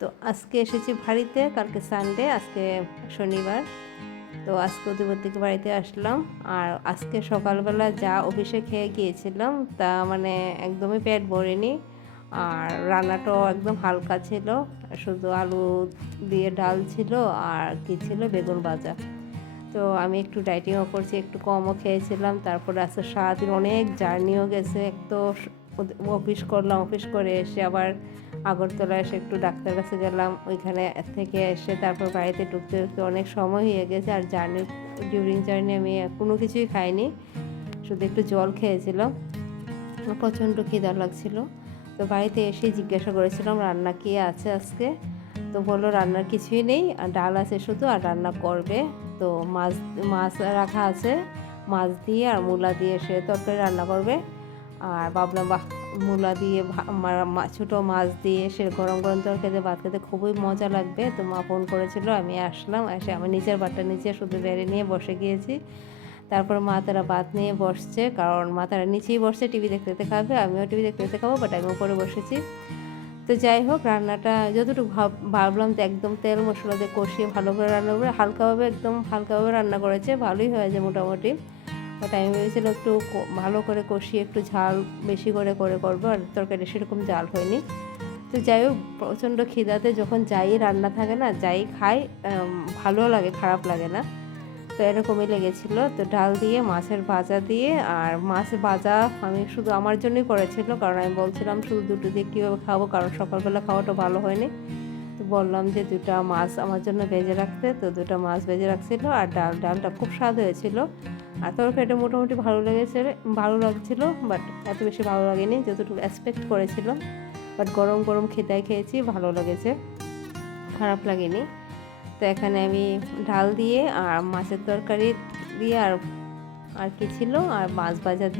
তো আজকে এসেছি বাড়িতে, কালকে সানডে, আজকে শনিবার। তো আজকে ওদের থেকে বাড়িতে আসলাম। আর আজকে সকালবেলা যা অফিসে খেয়ে গিয়েছিলাম তা মানে একদমই পেট ভরেনি। আর রান্নাটাও একদম হালকা ছিল, শুধু আলু দিয়ে ডাল ছিল আর কি ছিল, বেগুন ভাজা। তো আমি একটু ডাইটিংও করছি, একটু কমও খেয়েছিলাম। তারপরে আজকে সারাদিন অনেক জার্নিও গেছে। এক তো অফিস করলাম, অফিস করে এসে আবার আগরতলা এসে একটু ডাক্তার কাছে গেলাম, ওইখানে থেকে এসে তারপর বাড়িতে ঢুকতে ঢুকতে অনেক সময় হয়ে গেছে। আর ডিউরিং জার্নি আমি কোনো কিছুই খাইনি, শুধু একটু জল খেয়েছিলাম। প্রচণ্ড খিদা লাগছিল। তো বাড়িতে এসে জিজ্ঞাসা করেছিলাম রান্না কি আছে আজকে। তো বললো রান্নার কিছুই নেই, আর ডাল আছে শুধু, আর রান্না করবে। তো মাছ মাছ রাখা আছে, মাছ দিয়ে আর মূলা দিয়ে সে তরকারি রান্না করবে। আর ভাবলাম বাহ, মূলা দিয়ে ছোটো মাছ দিয়ে সে গরম গরম তরকারিতে ভাত খেতে খুবই মজা লাগবে। তো মা ফোন করেছিল, আমি আসলাম, এসে আমি নিজের ভাতটা নিচে শুধু বেড়ে নিয়ে বসে গিয়েছি। তারপর মা তারা ভাত নিয়ে বসছে, কারণ মা তারা নিচেই বসছে, টিভি দেখতে দেখতে খাবে, আমিও টিভি দেখতে দেখতে খাবো, বাট আমি উপরে বসেছি। তো যাই হোক, রান্নাটা যতটুকু ভাবলাম যে একদম তেল মশলা দিয়ে কষিয়ে ভালো করে রান্না করে হালকাভাবে, একদম হালকাভাবে রান্না করেছে, ভালোই হয়েছে মোটামুটি। বাট আমি ভেবেছিলাম একটু ভালো করে কষিয়ে একটু ঝাল বেশি করে করে করবো, আর তরকারি সেরকম ঝাল হয়নি। তো যাই হোক, প্রচণ্ড খিদাতে যখন যাই রান্না থাকে না, যাই খাই ভালো লাগে, খারাপ লাগে না। তো এরকমই লেগেছিলো। তো ডাল দিয়ে মাছের ভাজা দিয়ে, আর মাছ ভাজা আমি শুধু আমার জন্যই করেছিল, কারণ আমি বলছিলাম শুধু দুটো দিয়ে কীভাবে খাবো, কারণ সকালবেলা খাওয়াটা ভালো হয়নি। তো বললাম যে দুটা মাছ আমার জন্য ভেজে রাখতে, তো দুটো মাছ ভেজে রাখছিলো। আর ডালটা খুব স্বাদ হয়েছিল। আর তরকারিটা মোটামুটি ভালো লাগছিলো, বাট এত বেশি ভালো লাগেনি যতটুকু এক্সপেক্ট করেছিলাম। বাট গরম গরম খিদায় খেয়েছি, ভালো লেগেছে, খারাপ লাগেনি। তো এখানে আমি ডাল দিয়ে আর মাছের তরকারি দিয়ে আর কি ছিল, আর মাছ ভাজা দিয়ে